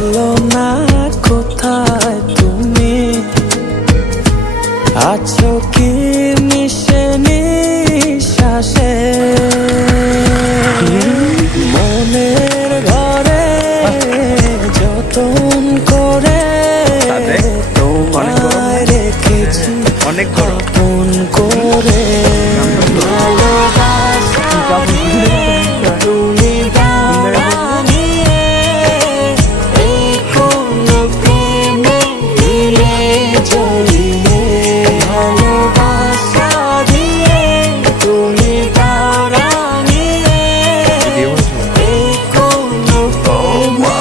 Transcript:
বলো না কোথায় তুমি আছো, কি মিশে নিঃশ্বাসে মনের ঘরে যতন করে তোমায় রেখেছি আপন করে। তুমি দাঁড়িয়ে এই কোন প্রেমে দিলে জড়িয়ে, ভালোবাসা দিয়ে তুমি দাঁড়িয়ে এই কোন প্রেমে